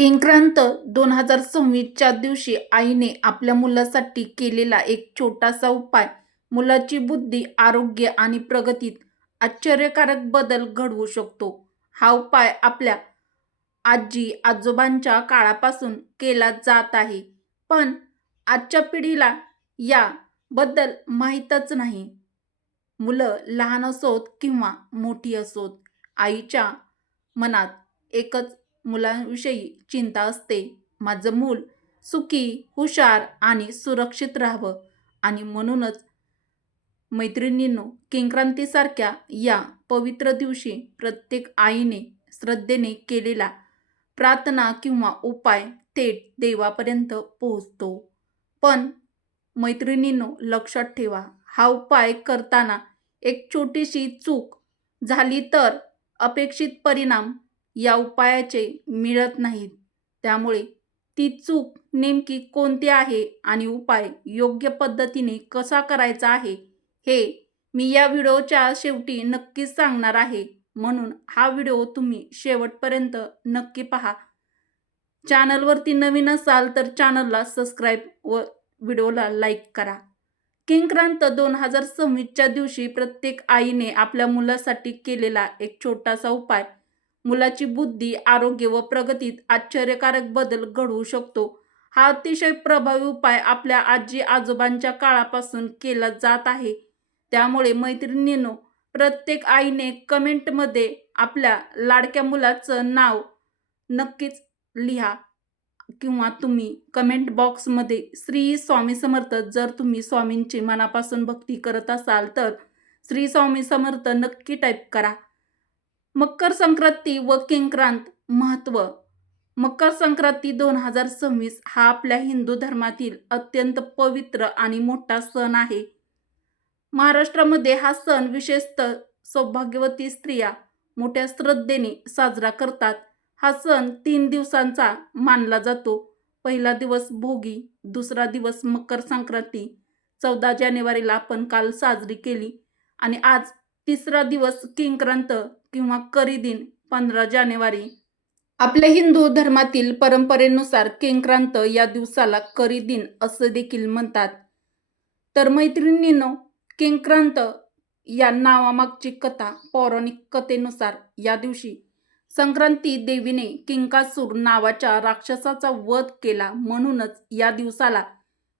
संक्रांत 2026च्या दिवशी आईने आपल्या मुलासाठी केलेला एक छोटासा उपाय मुलाची बुद्धी, आरोग्य आणि प्रगतीत आश्चर्यकारक बदल घडवू शकतो. हा उपाय आपल्या आजी-आजोबांच्या काळापासून केला जात आहे. पण आजच्या पिढीला याबद्दल माहीतच नाही. मुलं लहान असोत किंवा मोठी असोत, आईच्या मनात एकच मुलांविषयी चिंता असते. माझं मूल सुखी, हुशार आणि सुरक्षित राहावं. आणि म्हणूनच मैत्रिणींनो, संक्रांतीसारख्या या पवित्र दिवशी प्रत्येक आईने श्रद्धेने केलेला प्रार्थना किंवा उपाय थेट देवापर्यंत पोहोचतो. पण मैत्रिणींनो, लक्षात ठेवा, हा उपाय करताना एक छोटीशी चूक झाली तर अपेक्षित परिणाम या उपायाचे मिळत नाहीत. त्यामुळे ती चूक नेमकी कोणती आहे आणि उपाय योग्य पद्धतीने कसा करायचा आहे, हे मी या व्हिडिओच्या शेवटी नक्कीच सांगणार आहे. म्हणून हा व्हिडिओ तुम्ही शेवटपर्यंत नक्की पहा. चॅनलवरती नवीन असाल तर चॅनलला सबस्क्राईब व व्हिडिओला लाईक करा. संक्रांत 2026च्या दिवशी प्रत्येक आईने आपल्या मुलासाठी केलेला एक छोटासा उपाय मुलाची बुद्धी, आरोग्य व प्रगतीत आश्चर्यकारक बदल घडवू शकतो. हा अतिशय प्रभावी उपाय आपल्या आजी-आजोबांच्या काळापासून केला जात आहे. त्यामुळे मैत्रिणींनो, प्रत्येक आईने कमेंटमध्ये आपल्या लाडक्या मुलाचं नाव नक्कीच लिहा किंवा तुम्ही कमेंट बॉक्समध्ये श्री स्वामी समर्थ, जर तुम्ही स्वामींची मनापासून भक्ती करत असाल तर श्री स्वामी समर्थ नक्की टाईप करा. मकर संक्रांती व संक्रांत महत्त्व. मकर संक्रांती 2026 हा आपल्या हिंदू धर्मातील अत्यंत पवित्र आणि मोठा सण आहे. महाराष्ट्रामध्ये हा सण विशेषतः सौभाग्यवती स्त्रिया मोठ्या श्रद्धेने साजरा करतात. हा सण 3 दिवसांचा मानला जातो. पहिला दिवस भोगी, दुसरा दिवस मकर संक्रांती 14 जानेवारीला आपण काल साजरी केली आणि आज तिसरा दिवस संक्रांत किंवा करी दिन 15 जानेवारी. आपल्या हिंदू धर्मातील परंपरेनुसार संक्रांत या दिवसाला करी दिन असं देखील म्हणतात. तर मैत्रिणींनो, संक्रांत या नावामागची कथा. पौराणिक कथेनुसार या दिवशी संक्रांती देवीने किंकासूर नावाच्या राक्षसाचा वध केला, म्हणूनच या दिवसाला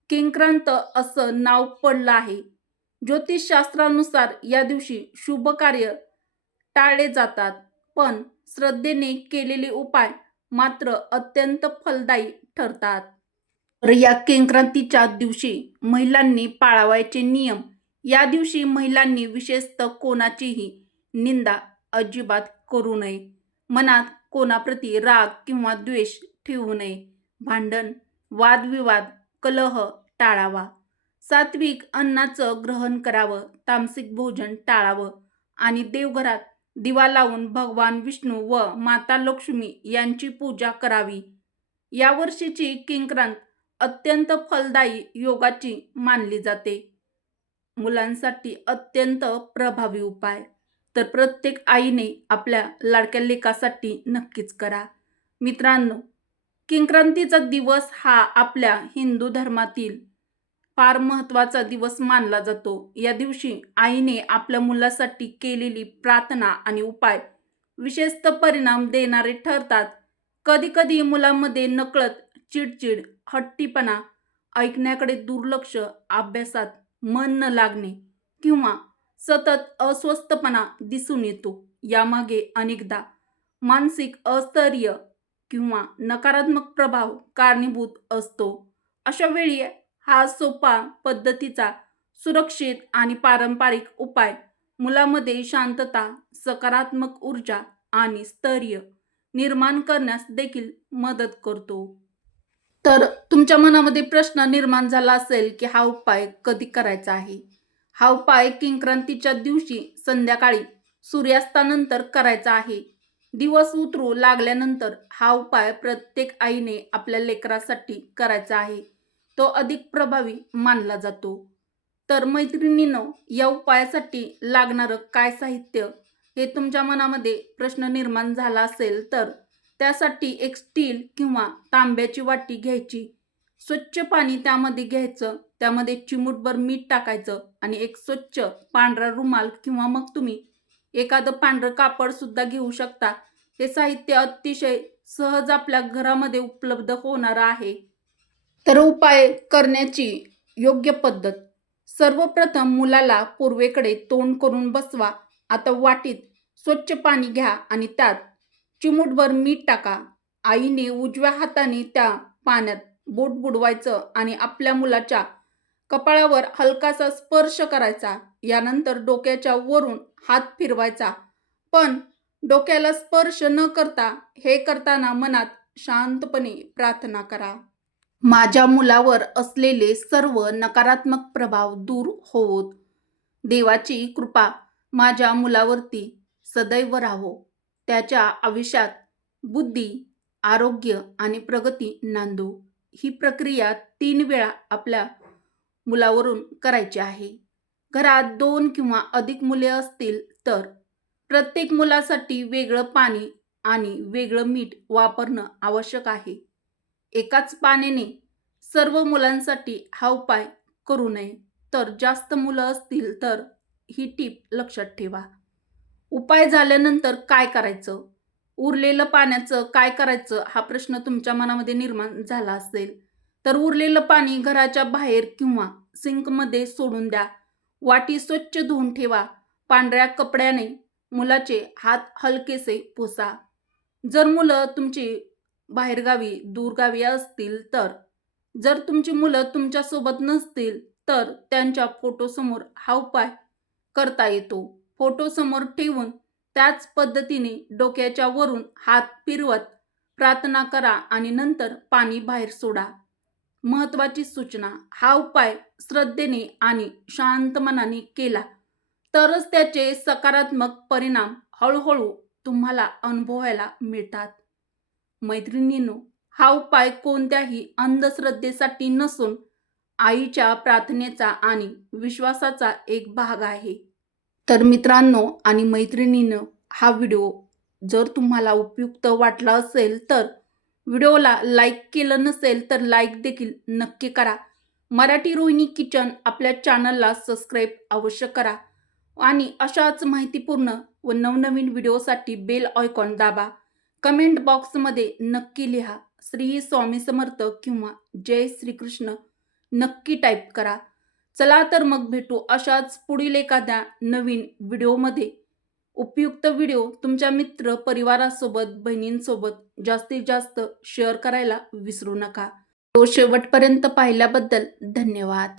संक्रांत असं नाव पडलं आहे. ज्योतिषशास्त्रानुसार या दिवशी शुभ कार्य टाळले जातात, पण श्रद्धेने केलेले उपाय मात्र अत्यंत फलदायी ठरतात. तर या संक्रांतीच्या दिवशी महिलांनी पाळावयाचे नियम. या दिवशी महिलांनी विशेषतः कोणाचीही निंदा अजिबात करू नये. मनात कोणाप्रती राग किंवा द्वेष ठेवू नये. भांडण, वादविवाद, कलह टाळावा. सात्विक अन्नाचं ग्रहण करावं. तामसिक भोजन टाळावं आणि देवघरात दिवा लावून भगवान विष्णू व माता लक्ष्मी यांची पूजा करावी. या वर्षीची संक्रांत अत्यंत फलदायी योगाची मानली जाते. मुलांसाठी अत्यंत प्रभावी उपाय. तर प्रत्येक आईने आपल्या लाडक्या लेकासाठी नक्कीच करा. मित्रांनो, संक्रांतीचा दिवस हा आपल्या हिंदू धर्मातील फार महत्त्वाचा दिवस मानला जातो. या दिवशी आईने आपल्या मुलासाठी केलेली प्रार्थना आणि उपाय विशेषतः परिणाम देणारे ठरतात. कधीकधी मुलांमध्ये नकळत चिडचिड, हट्टीपणा, ऐकण्याकडे दुर्लक्ष, अभ्यासात मन न लागणे किंवा सतत अस्वस्थपणा दिसून येतो. यामागे अनेकदा मानसिक अस्थैर्य किंवा नकारात्मक प्रभाव कारणीभूत असतो. अशा वेळी हा सोपा पद्धतीचा, सुरक्षित आणि पारंपरिक उपाय मुलामध्ये शांतता, सकारात्मक ऊर्जा आणि स्थैर्य निर्माण करण्यास देखील मदत करतो. तर तुमच्या मनामध्ये प्रश्न निर्माण झाला असेल की हा उपाय कधी करायचा आहे. हा उपाय संक्रांतीच्या दिवशी संध्याकाळी सूर्यास्तानंतर करायचा आहे. दिवस उतरू लागल्यानंतर हा उपाय प्रत्येक आईने आपल्या लेकरासाठी करायचा आहे. तो अधिक प्रभावी मानला जातो. तर मैत्रिणींनो, या उपायासाठी लागणारं काय साहित्य, हे तुमच्या मनामध्ये प्रश्न निर्माण झाला असेल तर त्यासाठी एक स्टील किंवा तांब्याची वाटी घ्यायची. स्वच्छ पाणी त्यामध्ये घ्यायचं. त्यामध्ये चिमूटभर मीठ टाकायचं आणि एक स्वच्छ पांढरा रुमाल किंवा मग तुम्ही एखादं पांढरं कापड सुद्धा घेऊ शकता. हे साहित्य अतिशय सहज आपल्या घरामध्ये उपलब्ध होणार आहे. तर उपाय करण्याची योग्य पद्धत. सर्वप्रथम मुलाला पूर्वेकडे तोंड करून बसवा. आता वाटीत स्वच्छ पाणी घ्या आणि त्यात चिमूटभर मीठ टाका. आईने उजव्या हाताने त्या पाण्यात बोट बुडवायचं आणि आपल्या मुलाच्या कपाळावर हलकासा स्पर्श करायचा. यानंतर डोक्याच्या वरून हात फिरवायचा. पण डोक्याला स्पर्श न करता हे करताना मनात शांतपणे प्रार्थना करा. माझ्या मुलावर असलेले सर्व नकारात्मक प्रभाव दूर होवोत. देवाची कृपा माझ्या मुलावरती सदैव राहो. त्याच्या आयुष्यात बुद्धी, आरोग्य आणि प्रगती नांदो. ही प्रक्रिया 3 वेळा आपल्या मुलावरून करायची आहे. घरात 2 किंवा अधिक मुले असतील तर प्रत्येक मुलासाठी वेगळं पाणी आणि वेगळं मीठ वापरणं आवश्यक आहे. एकाच पाण्याने सर्व मुलांसाठी हा उपाय करू नये. तर जास्त मुलं असतील तर ही टीप लक्षात ठेवा. उपाय झाल्यानंतर काय करायचं? उरलेलं पाण्याचं काय करायचं हा प्रश्न तुमच्या मनामध्ये निर्माण झाला असेल तर उरलेलं पाणी घराच्या बाहेर किंवा सिंकमध्ये सोडून द्या. वाटी स्वच्छ धुवून ठेवा. पांढऱ्या कपड्याने मुलाचे हात हलकेसे पुसा. जर मुलं तुमची बाहेरगावी दूरगावी असतील तर जर तुमची मुलं तुमच्यासोबत नसतील तर त्यांच्या फोटोसमोर हा उपाय करता येतो. फोटोसमोर ठेवून त्याच पद्धतीने डोक्याच्या वरून हात फिरवत प्रार्थना करा आणि नंतर पाणी बाहेर सोडा. महत्त्वाची सूचना, हा उपाय श्रद्धेने आणि शांत मनाने केला तरच त्याचे सकारात्मक परिणाम हळूहळू तुम्हाला अनुभवायला मिळतात. मैत्रिणींनो, हा उपाय कोणत्याही अंधश्रद्धेसाठी नसून आईच्या प्रार्थनेचा आणि विश्वासाचा एक भाग आहे. तर मित्रांनो आणि मैत्रिणींनो, हा व्हिडिओ जर तुम्हाला उपयुक्त वाटला असेल तर व्हिडिओला लाईक केलं नसेल तर लाईक देखील नक्की करा. मराठी रोहिणी किचन आपल्या चॅनलला सबस्क्राईब अवश्य करा आणि अशाच माहितीपूर्ण व नवनवीन व्हिडिओसाठी बेल आयकॉन दाबा. कमेंट बॉक्समध्ये नक्की लिहा श्री स्वामी समर्थ किंवा जय श्रीकृष्ण नक्की टाईप करा. चला तर मग भेटू अशाच पुढील एखाद्या नवीन व्हिडिओमध्ये. उपयुक्त व्हिडिओ तुमच्या मित्र परिवारासोबत बहिणींसोबत जास्तीत जास्त शेअर करायला विसरू नका. तो शेवटपर्यंत पाहिल्याबद्दल धन्यवाद.